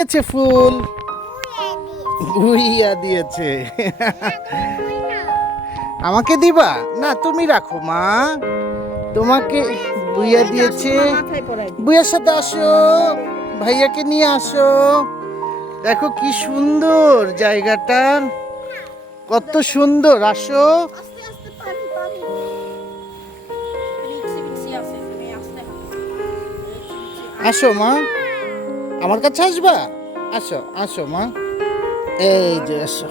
দিয়েছে ফুল গুইয়া দিয়েছে। আমাকে দিবা না, তুমি রাখো মা। তোমাকে বুইয়া দিয়েছে। বুইয়ার সাথে আসো, ভাইয়াকে নিয়ে আসো। দেখো কি সুন্দর জায়গাটা, কত সুন্দর। আসো আসো মা, আমার কাছে আসবা। আসো আসো মা, এই যে আসো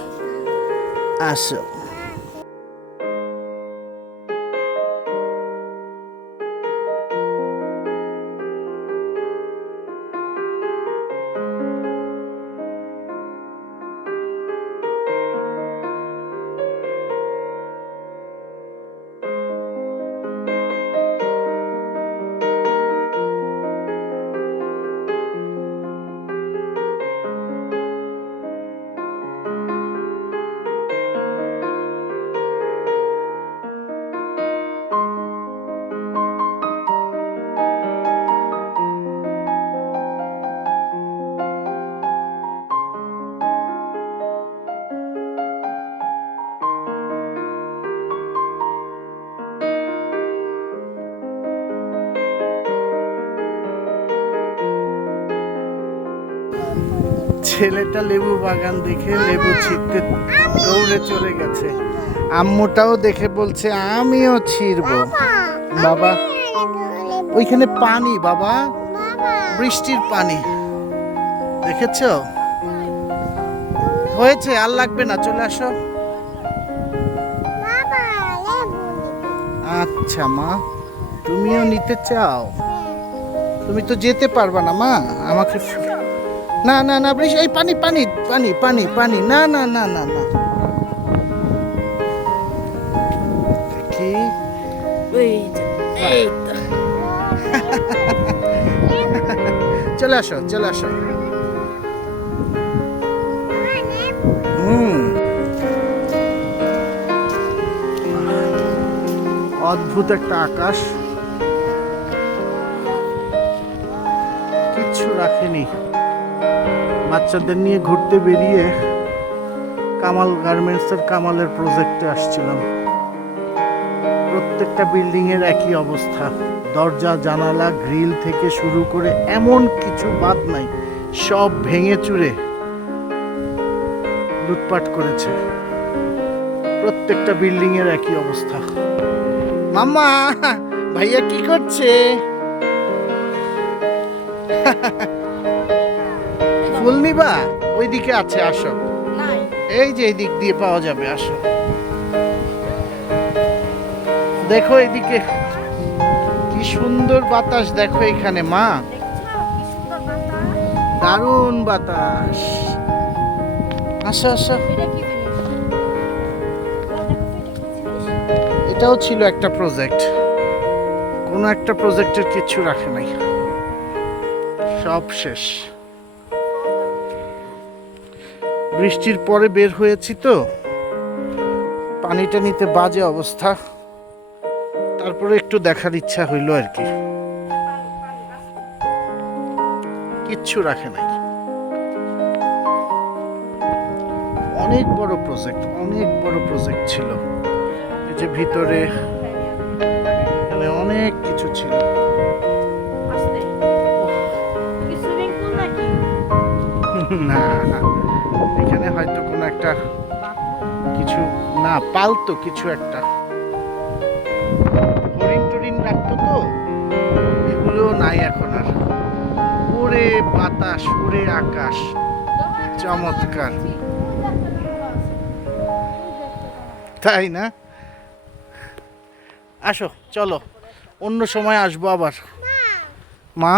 আসো। ছেলেটা লেবু বাগান দেখে লেবু ছিঁড়তে দৌড়ে চলে গেছে। আম্মুটাও দেখে বলছে আমিও ছিঁড়বো। বাবা ওইখানে পানি, বাবা বৃষ্টির পানি দেখেছ? হয়েছে, আর লাগবে না, চলে আসো। আচ্ছা মা, তুমিও নিতে চাও? তুমি তো যেতে পারবা না মা, আমাকে। না না না বৃষ্টি, এই পানি পানি পানি পানি পানি, না না না না না। কি চলে আসো চলে আসো। অদ্ভুত একটা আকাশ, কিচ্ছু রাখেনি। বাচ্চাদের নিয়ে ঘুরতে বেরিয়ে কামাল গার্মেন্টসের কামালের প্রজেক্টে আসছিলাম। প্রত্যেকটা বিল্ডিং এর একই অবস্থা, দরজা জানালা গ্রিল থেকে শুরু করে এমন কিছু বাদ নাই, সব ভেঙে চুরে লুটপাট করেছে। প্রত্যেকটা বিল্ডিং এর একই অবস্থা। মাম্মা ভাইয়া কি করছে? ফুল নিবা? ওইদিকে আছে, আসো। এই যে এই দিক দিয়ে পাওয়া যাবে, আসো। দেখো এদিকে কি সুন্দর বাতাস, দেখো এখানে মা, দারুণ বাতাস। আসো আসো। এটাও ছিল একটা প্রজেক্ট, কোন একটা প্রজেক্টের কিছু রাখে নাই, সব শেষ। বৃষ্টির পরে বের হয়েছি তো, পানিটা নিতে বাজে অবস্থা, তারপরে একটু দেখার ইচ্ছা হইলো আর কি। কিচ্ছু রাখে নাই। অনেক বড় প্রজেক্ট, অনেক বড় প্রজেক্ট ছিল। এই যে ভিতরে এখানে অনেক কিছু ছিল। না এখানে হয়তো কোনো একটা কিছু, না পালতো কিছু একটা, হরিণ টরিণ রাখতো তো, এগুলো নাই এখন আর। ওরে বাতাস, ওরে আকাশ, চমৎকার, তাই না? আসো চলো, অন্য সময় আসবো আবার। মা